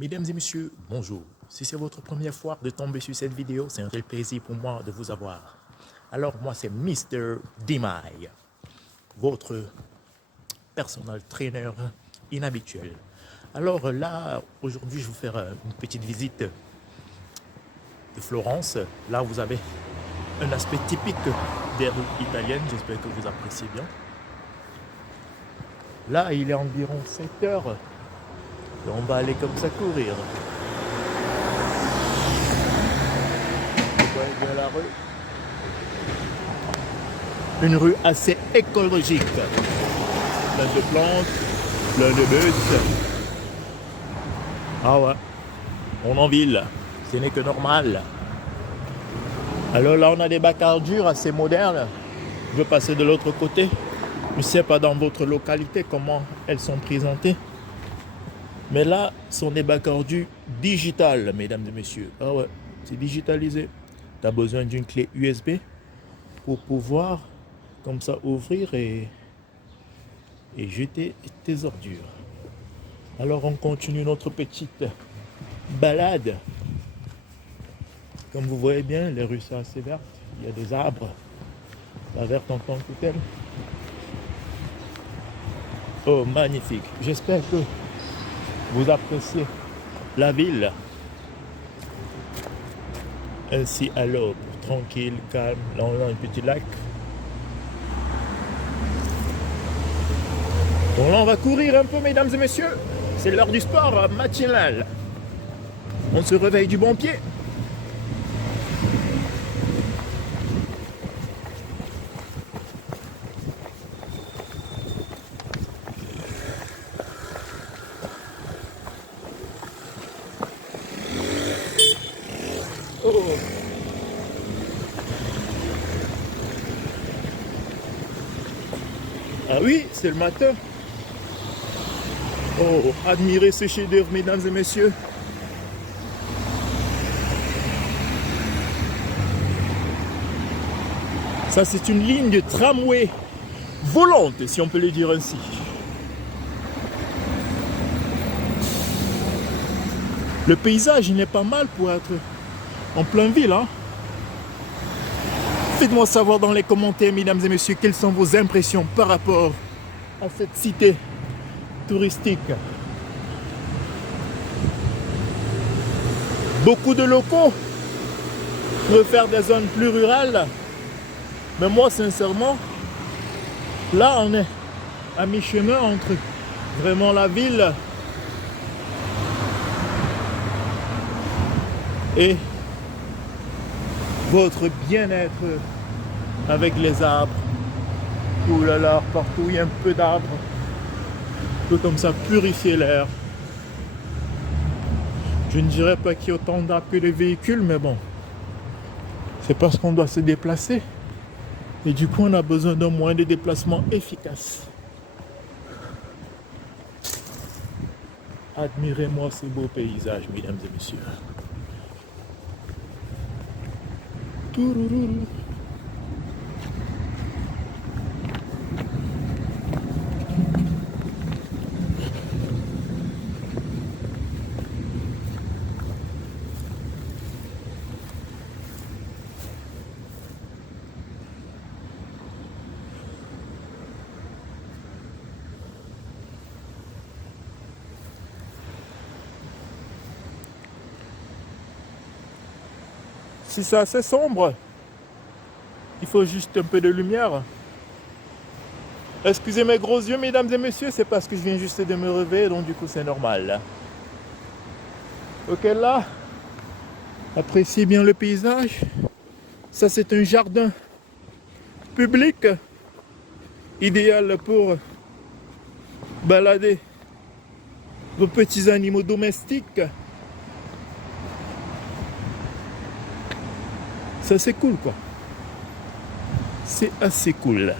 Mesdames et messieurs, bonjour. Si c'est votre première fois de tomber sur cette vidéo, c'est un réel plaisir pour moi de vous avoir. Alors moi c'est Mr. Dimai, votre personal trainer inhabituel. Alors là, aujourd'hui je vais vous faire une petite visite de Florence. Là vous avez un aspect typique des rues italiennes, j'espère que vous appréciez bien. Là il est environ 7 heures. Et on va aller comme ça courir. Vous voyez bien la rue. Une rue assez écologique. Plein de plantes, plein de bus. Ah ouais, on en ville. Ce n'est que normal. Alors là, on a des bacardures assez modernes. Je vais passer de l'autre côté. Je ne sais pas dans votre localité comment elles sont présentées. Mais là, ce sont des bacardus digitales, mesdames et messieurs. Ah ouais, c'est digitalisé. Tu as besoin d'une clé USB pour pouvoir, comme ça, ouvrir et jeter tes ordures. Alors, on continue notre petite balade. Comme vous voyez bien, les rues sont assez vertes. Il y a des arbres. La verte en tant que telle. Oh, magnifique. J'espère que vous appréciez la ville. Ainsi à l'aube, tranquille, calme. Là, on a un petit lac. Donc là, on va courir un peu, mesdames et messieurs. C'est l'heure du sport matinal. On se réveille du bon pied. Oh. Ah oui, c'est le matin. Oh, admirez ce chef-d'œuvre, mesdames et messieurs. Ça, c'est une ligne de tramway volante, si on peut le dire ainsi. Le paysage, il n'est pas mal pour être en pleine ville, hein. Faites-moi savoir dans les commentaires, mesdames et messieurs, quelles sont vos impressions par rapport à cette cité touristique. Beaucoup de locaux préfèrent des zones plus rurales, mais moi, sincèrement, là, on est à mi-chemin entre vraiment la ville et votre bien-être avec les arbres. Ouh là là, partout il y a un peu d'arbres. On peut comme ça purifier l'air. Je ne dirais pas qu'il y a autant d'arbres que de véhicules, mais bon. C'est parce qu'on doit se déplacer. Et du coup, on a besoin d'un moyen de déplacement efficace. Admirez-moi ces beaux paysages, mesdames et messieurs. Tourourou. Si c'est assez sombre, il faut juste un peu de lumière. Excusez mes gros yeux, mesdames et messieurs, c'est parce que je viens juste de me réveiller, donc du coup c'est normal. Ok, là, appréciez bien le paysage. Ça, c'est un jardin public, idéal pour balader vos petits animaux domestiques. Ça, c'est cool, quoi. C'est assez cool.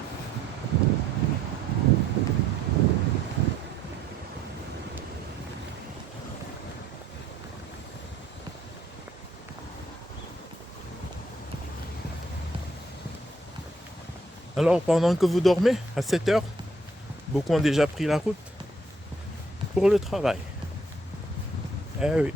Alors, pendant que vous dormez, à 7 heures, beaucoup ont déjà pris la route pour le travail. Eh oui.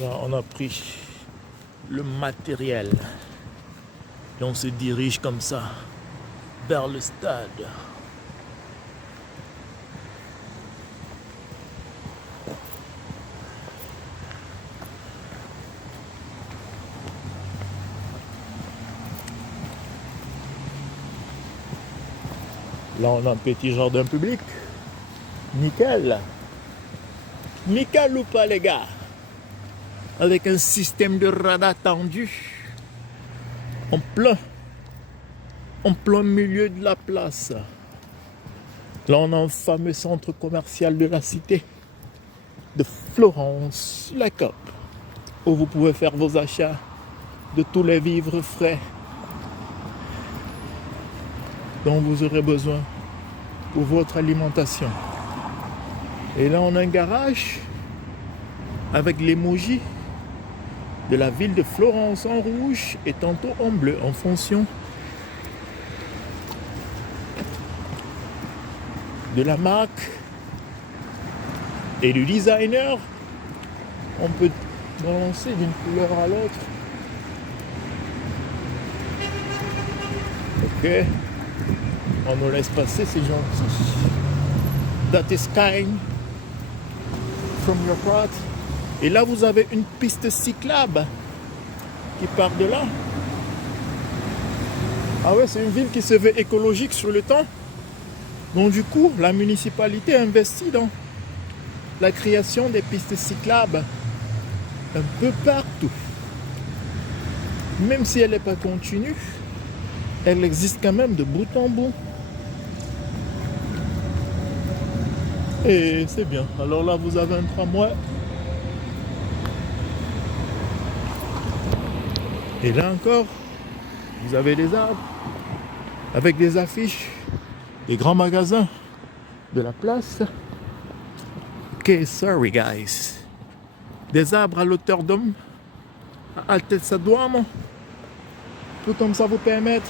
Là, on a pris le matériel et on se dirige comme ça vers le stade. Là, on a un petit jardin public. Nickel. Nickel ou pas, les gars? Avec un système de radar tendu en plein milieu de la place. Là, on a un fameux centre commercial de la cité de Florence-la-Coop, où vous pouvez faire vos achats de tous les vivres frais dont vous aurez besoin pour votre alimentation. Et là, on a un garage avec l'emoji de la ville de Florence en rouge et tantôt en bleu en fonction de la marque et du designer. On peut balancer d'une couleur à l'autre. Ok, on nous laisse passer, c'est gentil. That is kind from your part. Et là, vous avez une piste cyclable qui part de là. Ah ouais, c'est une ville qui se veut écologique sur le temps. Donc du coup, la municipalité investit dans la création des pistes cyclables un peu partout. Même si elle n'est pas continue, elle existe quand même de bout en bout. Et c'est bien. Alors là, vous avez un tramway. Et là encore, vous avez des arbres avec des affiches, des grands magasins de la place. Ok, sorry guys. Des arbres à l'auteur d'homme, à altezza d'uomo, tout comme ça vous permettre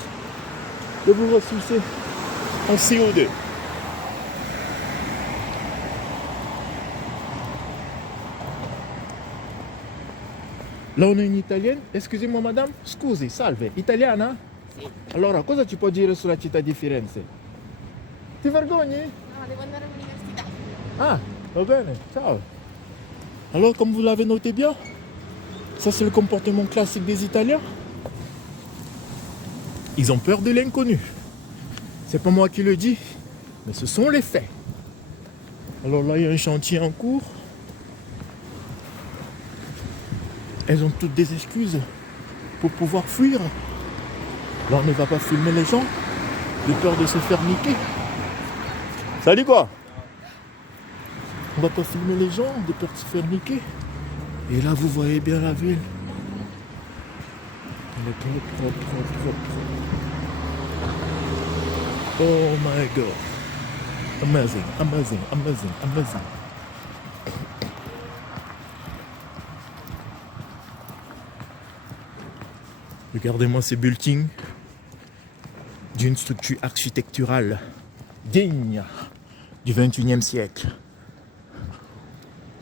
de vous ressourcer en CO2. Là, on a une italienne. Excusez-moi, madame. Scusi, salve. Italiana? Sì. Allora, cosa ci può dire sulla città di Firenze? Ti vergogni? No, devo andare all'università. Ah, va bene. Ciao. Alors, comme vous l'avez noté bien, ça c'est le comportement classique des Italiens. Ils ont peur de l'inconnu. C'est pas moi qui le dis, mais ce sont les faits. Alors là, il y a un chantier en cours. Elles ont toutes des excuses pour pouvoir fuir. Là, on ne va pas filmer les gens de peur de se faire niquer. Salut quoi? On va pas filmer les gens de peur de se faire niquer. Et là, vous voyez bien la ville. Elle est propre. Oh my god. Amazing. Regardez-moi ces buildings d'une structure architecturale digne du 21e siècle.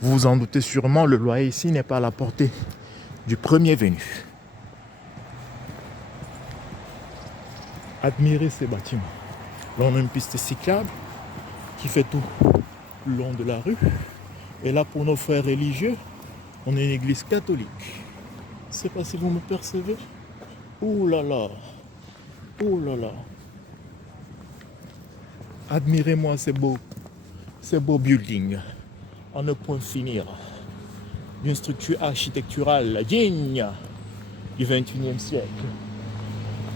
Vous vous en doutez sûrement, le loyer ici n'est pas à la portée du premier venu. Admirez ces bâtiments. Là, on a une piste cyclable qui fait tout le long de la rue. Et là, pour nos frères religieux, on est une église catholique. Je ne sais pas si vous me percevez. Ouh là là. Admirez-moi ces beaux buildings. En ne point finir. D'une structure architecturale digne du 21e siècle.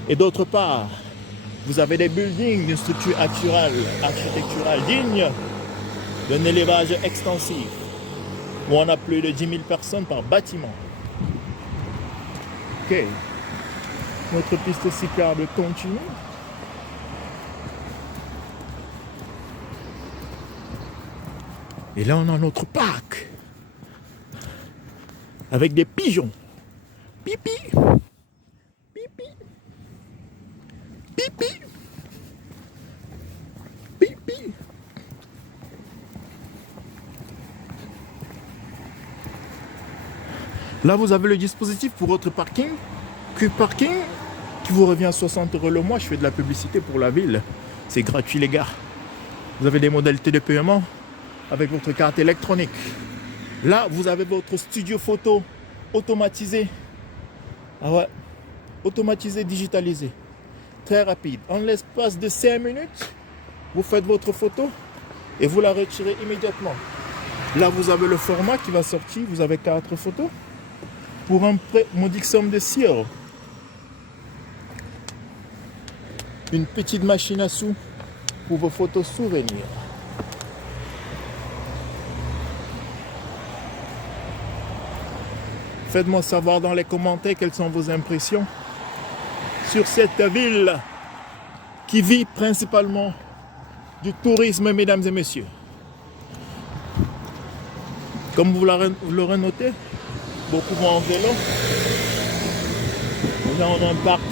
Et d'autre part, vous avez des buildings d'une structure architecturale digne d'un élevage extensif, où on a plus de 10 000 personnes par bâtiment. Ok. Notre piste cyclable continue. Et là, on a notre parc avec des pigeons. Pipi, pipi, pipi, pipi. Là, vous avez le dispositif pour votre parking. Cube Parking qui vous revient à 60 € le mois. Je fais de la publicité pour la ville. C'est gratuit, les gars. Vous avez des modalités de paiement avec votre carte électronique. Là, vous avez votre studio photo automatisé. Ah ouais, automatisé, digitalisé. Très rapide. En l'espace de 5 minutes, vous faites votre photo et vous la retirez immédiatement. Là, vous avez le format qui va sortir. Vous avez 4 photos pour un modique somme de 6 €. Une petite machine à sous pour vos photos souvenirs. Faites-moi savoir dans les commentaires quelles sont vos impressions sur cette ville qui vit principalement du tourisme, mesdames et messieurs. Comme vous l'aurez noté, beaucoup vont en vélo. Là, on a un parc,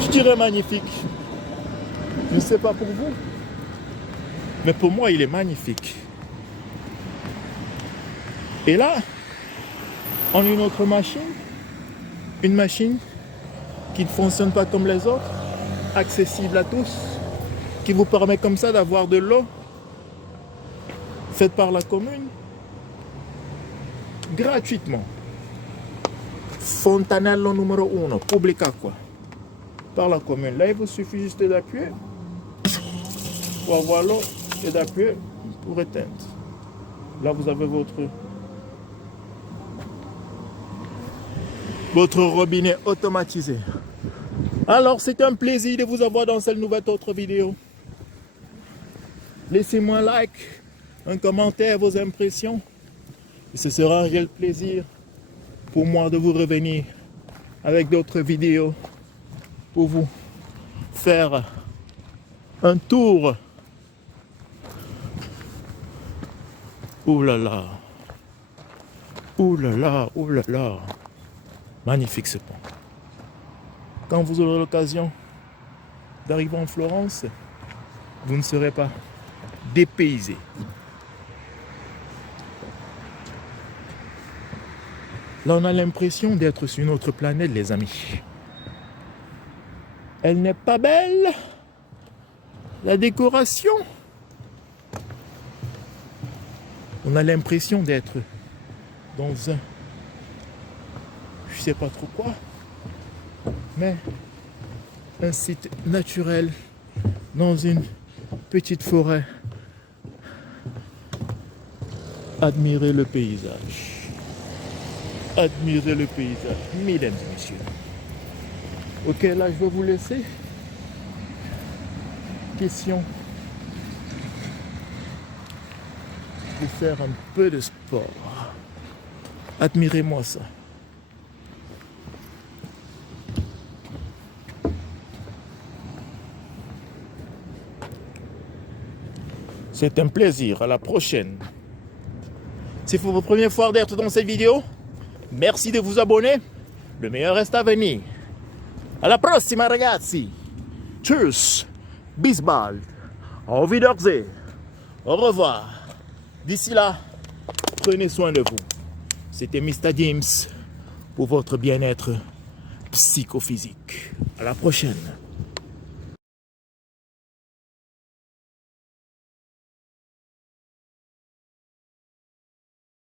je dirais magnifique. Je ne sais pas pour vous, mais pour moi, il est magnifique. Et là, on a une autre machine, une machine qui ne fonctionne pas comme les autres, accessible à tous, qui vous permet comme ça d'avoir de l'eau faite par la commune gratuitement. Fontanello numéro 1, public aqua, par la commune. Là, il vous suffit juste d'appuyer pour avoir l'eau et d'appuyer pour éteindre. Là, vous avez votre robinet automatisé. Alors, c'est un plaisir de vous avoir dans cette nouvelle autre vidéo. Laissez-moi un like, un commentaire, vos impressions. Et ce sera un réel plaisir pour moi de vous revenir avec d'autres vidéos pour vous faire un tour. Ouh là là. Ouh là là, ouh là là. Magnifique ce pont. Quand vous aurez l'occasion d'arriver en Florence, vous ne serez pas dépaysé. Là, on a l'impression d'être sur une autre planète, les amis. Elle n'est pas belle, la décoration. On a l'impression d'être dans un... je sais pas trop quoi, mais un site naturel dans une petite forêt. Admirez le paysage. Admirez le paysage, mesdames et messieurs. Ok, là je vais vous laisser. Question. Pour faire un peu de sport. Admirez-moi ça. C'est un plaisir. À la prochaine. C'est pour votre première fois d'être dans cette vidéo. Merci de vous abonner. Le meilleur reste à venir. Alla prossima, ragazzi. Tchuss. Bis bald. Auf Wiedersehen. Au revoir. D'ici là, prenez soin de vous. C'était Mr. James pour votre bien-être psychophysique. À la prochaine.